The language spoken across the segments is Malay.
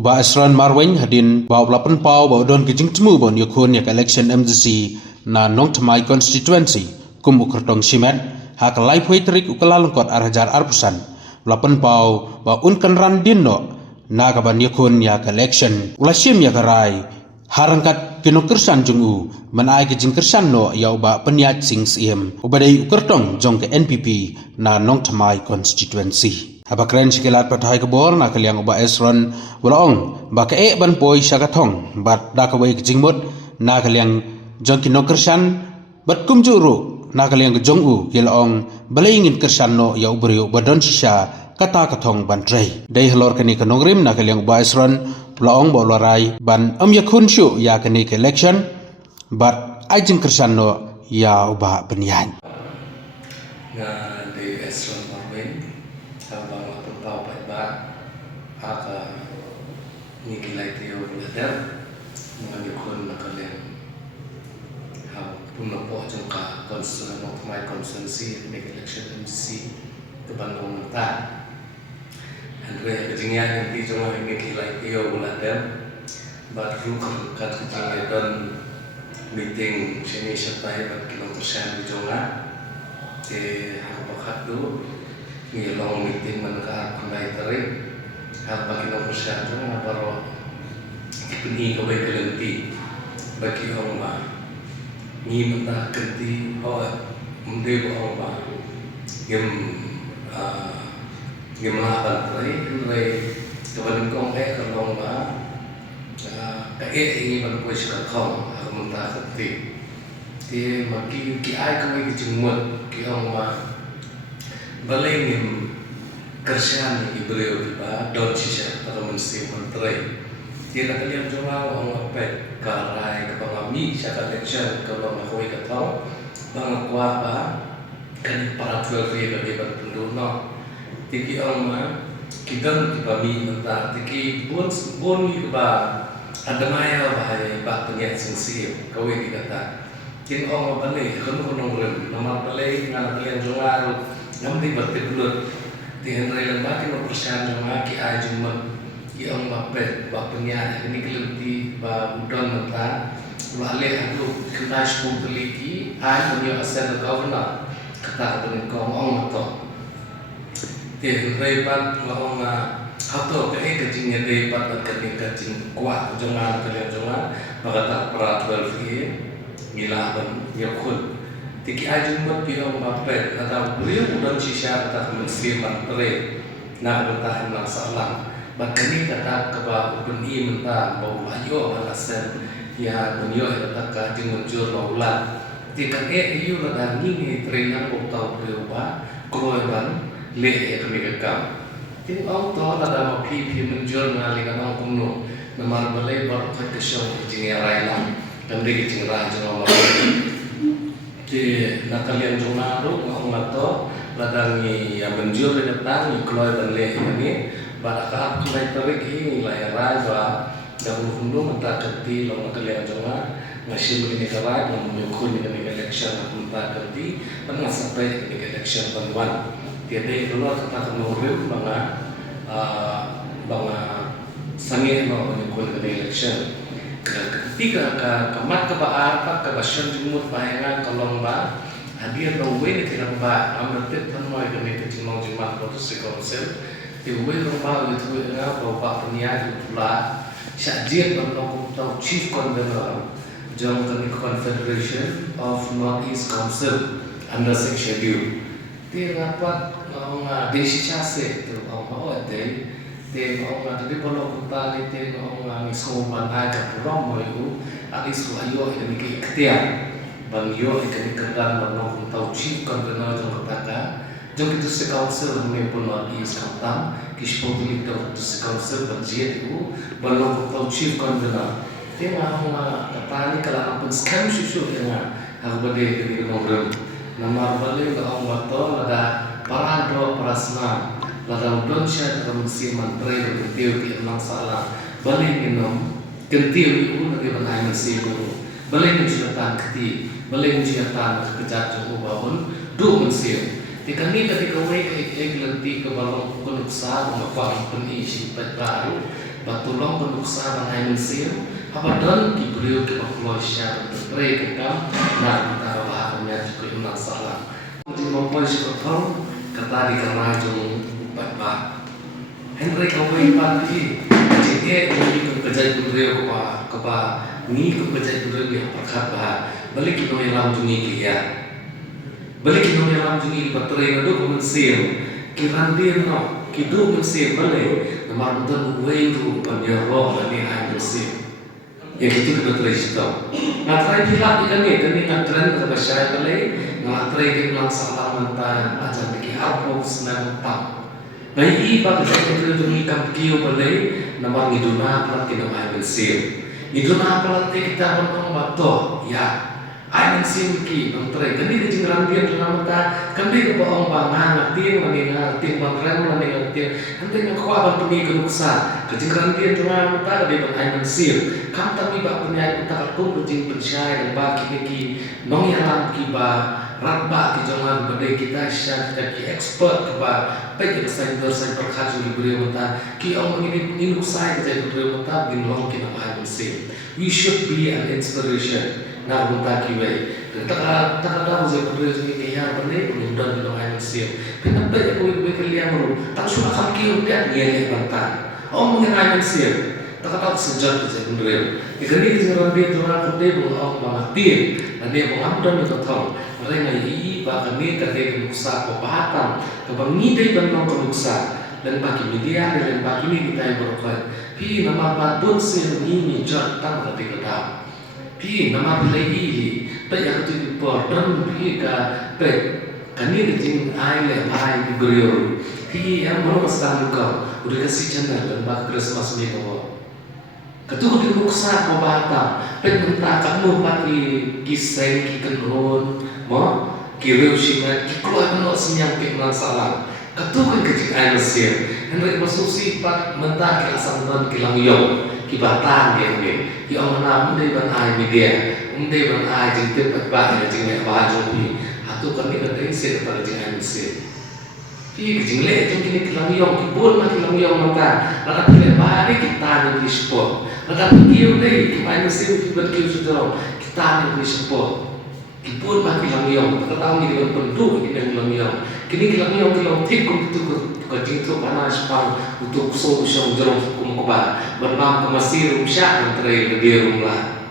Ba Asran Marweng hadin ba ulapan pau ba don kijing temu bon yakun yak election MDC na Nong Thamai constituency kum ukertong simet hak lai phui terik ukalalengkot arhajar arpusan ulapan pau ba unkan randin no na kaban yakun yak election ulasim yak rai harangkat kino kersan jungu manai kijing kersan no yau ba peniat sing siem ubadai ukertong jong ke NPP na Nong Thamai constituency. Abakren sikilat patai kebor na kaliang uba Esron walaong ba ke ban poi syakatong bat dakawai kijingmut na kaliang jong kino kersan bat kumjuru na kaliang jong u kilaong balaingin kersan no yau beriu badon sisa kata katong ban trei dai halor kani kanongrim na kaliang uba Esron walaong ba larai ban yakun syu ya kani ke election bat ajing kersan no ya uba penyan na di Esron Marweng bang pagpao pa iba aka nikilay tayo uladar mga yukon na kaliang puno po ang ka Nong Thamai constituency make election MDC kabandong mata Andre kajingyan yung di jong nikilay tayo uladar but rukang kat kajingyan don meeting sini siya tayo at kinongkursan di jonga hapakat do ngilong meeting manaka kunai tarik hal bagi nomor satu ngaparo ipini kawai kelenti bagi oma ngi mentah kenti munde bo oma gem laban tarik kawan kong kalong ba ini ban kuis kakong aku mentah kenti ti maki ki ai kawai ki jumut ki oma balai ngim kersian ibreu tiba don sisa atau mensi menteri dia kalian cuma orang apa karai kepangami syakat election kalau makoi katau bang kuah ba kan para 12 year dari berpendu no tiki orang kita tiba mi mentah tiki bon ba ada maya bahaya ba penyak singsi kawai dikata kin orang balai kan nongren nama balai ngan kalian cuma Namun bertibur di Henry lembaga no persian sama ki ajuman ki ang mapet ba penya ini kelenti ba udon mata wale aku kita sepuluh teliti ai punya asal governor kata dengan kong to di Henry pat ngomong atau ke kecingnya di pat kening kecing kuat jangan kalian jangan bagata peraturan fi gila ban yakun tiki ajumbat bilang mapet atau beliau udah sisa kata menteri menteri nak bertahan masalah bakani kata keba beni mentah bau ayo alasan ya beliau kata kajing muncul maulat tikan iu ada ini trenang utau beliau ba keluaran le kami gekam tin auto ada mapi muncul ngalika nang kumno namar balai bar kesong jinga railang dan di jinga jangan di nakalian jumaro ngong mato ladangi ya menjur datang ikloy banle ini badaka kulai tarik ini lai raja dan hundu mata keti lo nakalian juma ngasih begini kalah yang menyukun ini election mata keti dan sampai ini election panduan tiada dulu kita kenuril banga sange lo menyukun ini election ketika kemat kebaan kebasyan jumut bayangan kolong ba hadir no we tidak ba amrtit tanoi kami kecimong jimat protesi konsel ti we rumah itu nga bawa peniaga pula syajir berlaku tau chief convener jong kami Confederation of Northeast Council under section schedule ti rapat desi chase tu ade te orang tadi kalau kita lihat orang misalnya ada program itu, alis ayo ini kekhtiar, bang yo ini kerjaan bang tahu chief convener jom kata, jom itu sekaunsel mengepun lagi sekarang, kisah politik itu sekaunsel berjiat itu, bang tahu chief convener, te orang kata ini kalau apa scam susu dengan aku bade ini program, nama balik orang tahu ada para do prasma ladang donsya dalam si menteri berketiu di enam salah balik minum ketiu itu dari benai mesin itu balik menjatan keti balik menjatan kejat jauh bangun dua mesin Tika ni ketika mereka iklanti ke balong penuksa mengapa penisi baru batulong penduksa bangai mensil abadan ki beliau ke bakloisha bertre ke kam na kita bahagia juga imam salam di mampu sekotor kata di kerajaan bat Henry kawai pati jike ni kerja beliau kepa ni kerja beliau yang perkat balik kita melam jungi kia balik kita melam jungi bertre nado mensil kirandir no kidu mensil balik namar untan uwe itu penjaro ani hai mensil ya gitu kita terus tahu. Ngatrai hilang ikan ni ngatrai kita bersaya balik, ngatrai kita langsung mentah ajar diki harpo senang tak. Ngai iba kita kita demi kamkiu balik, nama ngiduna pelat kita main mensil. Ngiduna pelat kita bertemu bato, ya. Ai mensil ki ngatrai kami di jingran dia dalam mentah, kami ke bohong bangan ngatin ngatin bangkran ngatin, nanti ngakwa peni kenuksa, kejingran dia dalam mentah dia bangai mensil. Kam tami ba punya kita tung kejing pensyai dan ba ki nong yang ki ba rabba ki jangan berde kita syar kita ki expert ke ba pe sai perkhat di beri mata ki ong ini usai kita beri mata bin long ki nama mensil. We should be an inspiration na mata ki we tak ada usia berde ni yang berde mudah di nama mensil. Kenapa ya ko we kalian ru tak suka kam ki dia ni mata ong mengenai mensil tak tahu sejak itu beliau. Ikan ini jangan dia jangan kerja buang mengatir, dan dia mengambil itu tahu. Mereka ini bahkan ini kerja kenuksa kebahatan, kebangidai bentong kenuksa dan bagi media dan bagi ini kita yang berkait. Pi nama batun sih ini jatah ketika tahu. Pi nama beli ini, tapi yang itu dan pi ke kan ini jing aile di beliau. Pi yang mau sedang kau udah kasih channel dan bak Christmas ni kau. Ketua di ruksa kau bata, penentang kamu pagi kisah kikenun, mo kiriu simat kikeluar menok senyang keman salam. Ketua kan kecik air mesir, hendak masuk sifat mentah kilasang dan kilang yong, kibatan dia ni, yang mana mendai ban air media, mendai ban air jengtir petbah ya jenglet baju ni, atu kami kata isi kepada jeng air mesir. Iya kejenglet jeng kini kilang yong, kibun mah kilang yong mata, lakat kilang bahari kita ni sport. Maka kiu deh, kita mesti buat kiu sudah kita ni support. Kipun mah kilang yong, kita tahu ni dengan penduk ni dengan kilang yong. Kini kilang yong kilang tik untuk kajing tu mana sepang untuk solusi jarum hukum keba. Bernam kemasir rumsyak antara dia rumlah.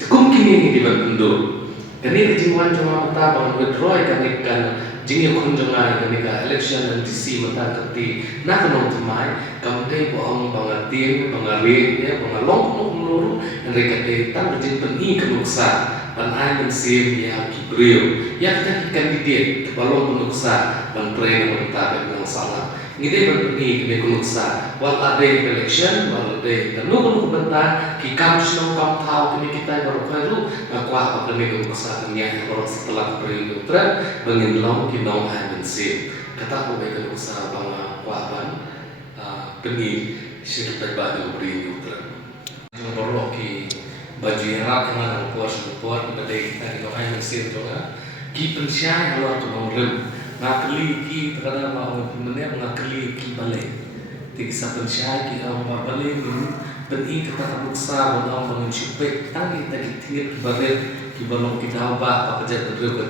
Tekum kini ni di penduk. Kini kejinguan cuma mata bang withdraw kan jingnya kunjungan ketika election dan DC mata keti nak kenong temai kamdai bohong bangatin bangarit ya bangalong menurut mereka datang kejin peni kenuksa ban ai mensim ya kibriu ya kita kandidat balong kenuksa ban pre mata dengan salah ngide ban peni kene kenuksa wal ade election wal ade tanu bentar ki kamsno kam thau kini kita baru kairu ngakwa apa kene kenuksa nya baru setelah periode tren bangin long kinong ai mensim kata ko be kenuksa bang kwaban peni sirta badu periode tren jong baru ki baju yang mana puas pada kita di orang yang mesir tu kan, ki pensyai kalau tu orang ngakli ki terkadang mau pemenang ngakli ki balik, tiga pensyai ki orang balik ni, beri kita kabuksa orang bangun syupek, tangi kita kitir balik ki balong kita apa kerja berdua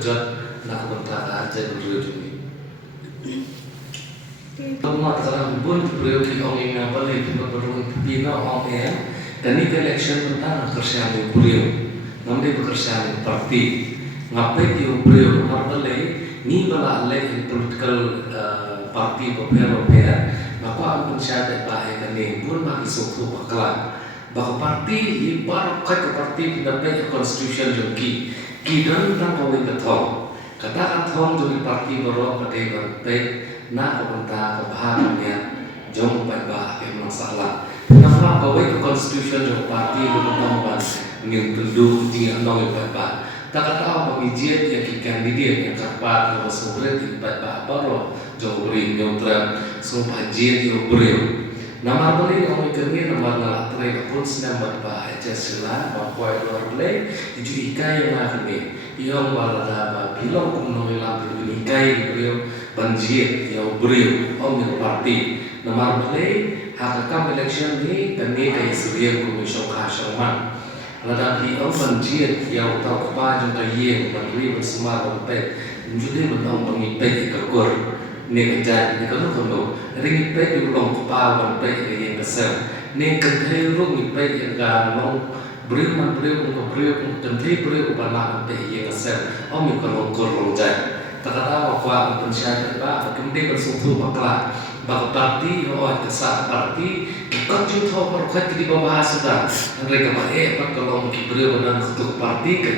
nak bentar aja berdua juga. Kamu terkadang pun berdua ki orang yang balik kita berdua bina orang yang dan ini election tentang kerjaan yang beliau, namanya pekerjaan parti. Ngapain dia beliau marbale ni bala elect political parti beberapa, maka pensyarat baik kan ni pun bagi suatu bakalan. Bahwa parti ibarat ke parti tidak constitution joki, kita tentang kau betul. Kata kathong jadi parti baru pada berbaik, nak bentar kebahagiaan jom baik yang masalah. Kenapa kau ke constitution yang parti berubah dengan penduduk tinggal nol berubah? Tak tahu pemijian yang kandidat yang cepat kalau sumber tidak baru jauh beri neutral semua jian yang beri. Nama beri orang kerja nama nala terai pun sedang berubah aja sila bahwa luar leh itu ikai yang nak ni. Yang walada bilang kuno yang ikai beri banjir yang beri orang parti. Nama beri hakam election ni kami kay Surya Komisyon Kasyamanระดับที่เอาบัญชียาวต่อป้าจนตะเยี่ยงมันรีบสมาบันเป็ดจุดนี้มันต้องมีเป็ดกับกรเนี่ยกระจายเนี่ยก็ต้องคนดูริงเป็ดอยู่ลงป้าบันเป็ดเองก็เสร็จเนี่ยกันเทรูปมีเป็ดอย่างการลงบริมันบริมันก็บริมันกันที่บริอุปนาบันเป็ดเองก็เสร็จเอามีคนลงกรลงใจแต่ถ้าบอกว่ามันเป็นชายแต่บ้ามันไม่ได้เป็นสุทุมากลาbak parti o kesat parti kan juto perkat di bawah sudah mereka baik pak kalau kibru dan untuk parti ke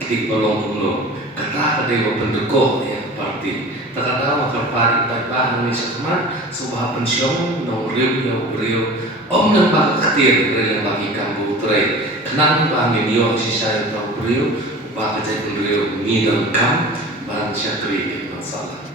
di balong kuno kata ada yang pendukung ya parti terkadang makar parti baik Indonesia teman subah pensiun no riu om nang bak ketir yang bagi kamu tray kenang bang ini sisa yang tahu riu bak jadi riu ni dalam kam bang syakri masalah